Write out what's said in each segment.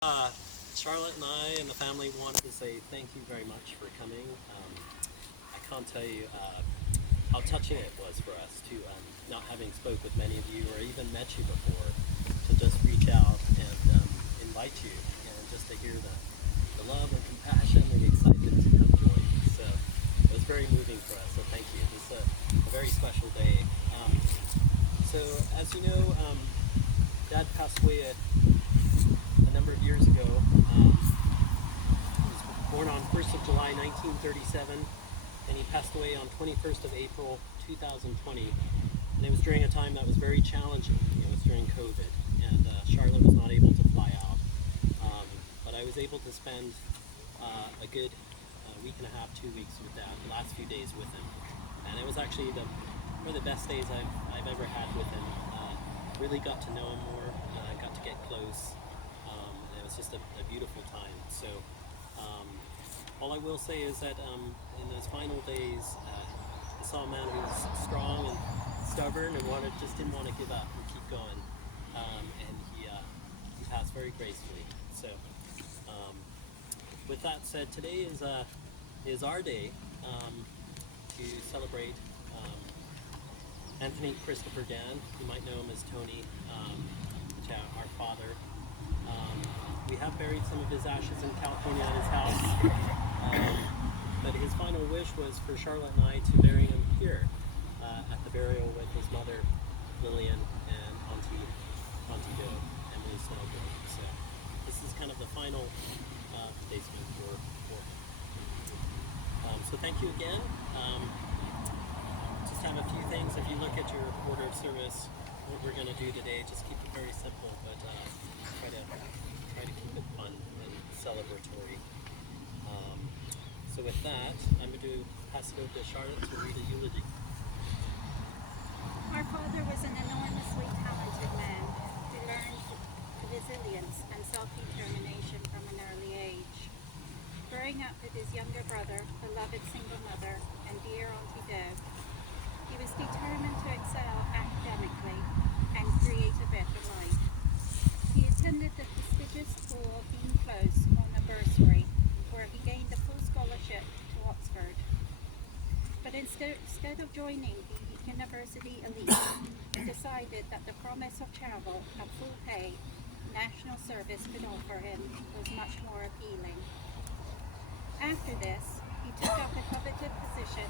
Charlotte and I and the family wanted to say thank you very much for coming. I can't tell you how touching it was for us to, not having spoke with many of you or even met you before, to just reach out and invite you and just to hear the love and compassion and the excitement to come join. So it was very moving for us. So thank you. It was a very special day. So as you know, Dad passed away a number of years ago. He was born on 1st of July 1937, and he passed away on 21st of April 2020. And it was during a time that was very challenging. It was during COVID, and Charlotte was not able to fly out. But I was able to spend a good week and a half, 2 weeks with Dad, the last few days with him. And it was actually one of the best days I've ever had with him. Really got to know him more, got to get close. It was just a beautiful time. So all I will say is that in those final days, I saw a man who was strong and stubborn and just didn't want to give up and keep going. And he passed very gracefully. So with that said, today is our day to celebrate Anthony Christopher Dann. You might know him as Tony, our father. We have buried some of his ashes in California at his house, but his final wish was for Charlotte and I to bury him here at the burial with his mother, Lillian, and Auntie Joe, Emily Snowbird. So this is kind of the final placement for him. So thank you again. Just have a few things. If you look at your order of service, what we're going to do today, just keep it very simple, but try to keep it fun and celebratory. So with that, I'm going to pass it over to Charlotte to read a eulogy. Our father was an enormously talented man who learned resilience and self-determination from an early age. Growing up with his younger brother, beloved single mother, and dear Auntie Deb, he was determined to excel academically and create a better life. He attended the prestigious school of Dean Close on a bursary, where he gained a full scholarship to Oxford. But instead of joining the university elite, he decided that the promise of travel at full pay national service could offer him was much more appealing. After this, he took up the coveted position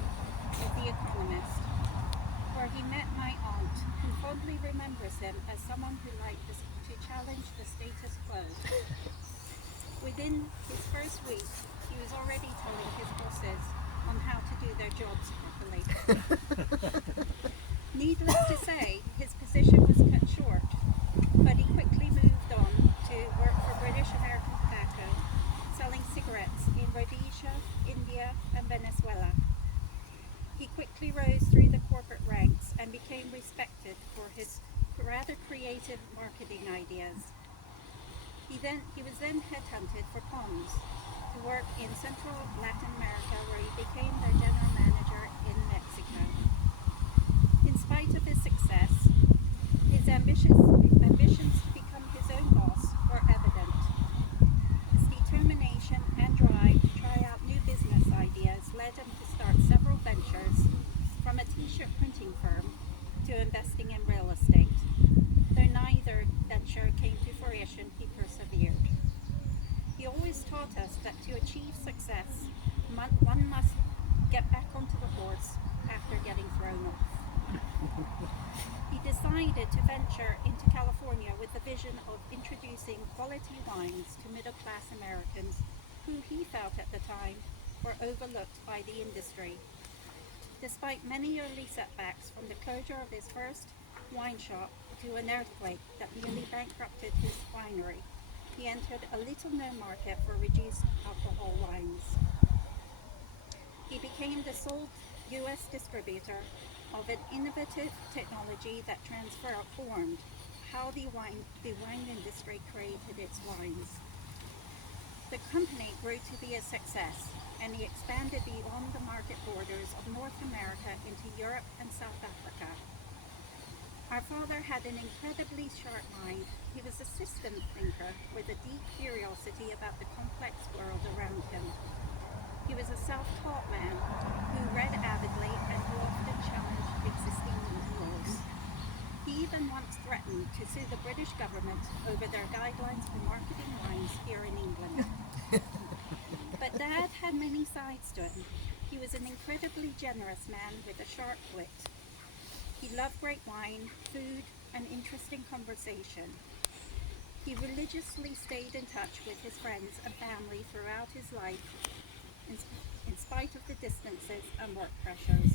of The Economist, where he met my aunt, who fondly remembers him as someone who liked to challenge the status quo. Within his first week, he was already telling his bosses on how to do their jobs properly. Needless to say, his position was cut short, but he quickly moved on to work for British American Tobacco, selling cigarettes in Rhodesia, India, and Venezuela. He quickly rose through the corporate ranks and became respected for his rather creative marketing ideas. He was then headhunted for Palms to work in Central Latin America, where he became their general manager in Mexico. In spite of his success, his ambitions to become his own boss were evident. His determination and drive to try out new business ideas led him to start several ventures, from a t-shirt printing firm to investing in real estate. Though neither venture came to fruition, he persevered. He always taught us that to achieve success, one must get back onto the horse after getting thrown off. He decided to venture into California with the vision of introducing quality wines to middle-class Americans who he felt at the time were overlooked by the industry. Despite many early setbacks, from the closure of his first wine shop to an earthquake that nearly bankrupted his winery, he entered a little-known market for reduced alcohol wines. He became the sole U.S. distributor of an innovative technology that transformed how the wine industry created its wines. The company grew to be a success, and he expanded beyond the market borders of North America into Europe and South Africa. Our father had an incredibly sharp mind. He was a system thinker with a deep curiosity about the complex world around him. He was a self-taught man who read avidly and who often challenged existing laws. He even once threatened to sue the British government over their guidelines for marketing wines here in England. But Dad had many sides to him. He was an incredibly generous man with a sharp wit. He loved great wine, food, and interesting conversation. He religiously stayed in touch with his friends and family throughout his life, in spite of the distances and work pressures.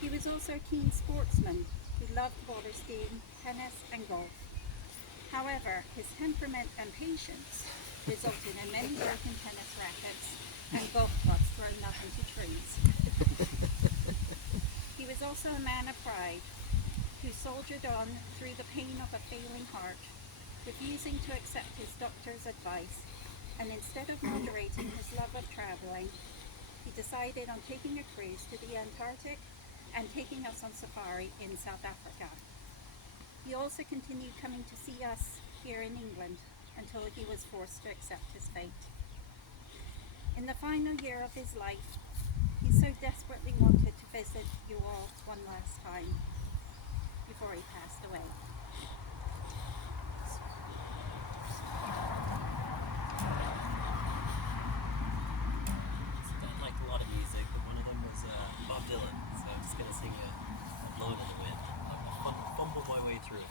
He was also a keen sportsman who loved water skiing, tennis, and golf. However, his temperament and patience resulted in many broken tennis rackets and golf clubs thrown up into trees. He was also a man of pride who soldiered on through the pain of a failing heart, refusing to accept his doctor's advice, and instead of moderating his love of traveling, he decided on taking a cruise to the Antarctic and taking us on safari in South Africa. He also continued coming to see us here in England until he was forced to accept his fate. In the final year of his life, he so desperately wanted to visit you all one last time before he passed away. Don't like a lot of music, but one of them was Bob Dylan, so I'm just gonna sing a Blowin' in the Wind. I'll fumble my way through it.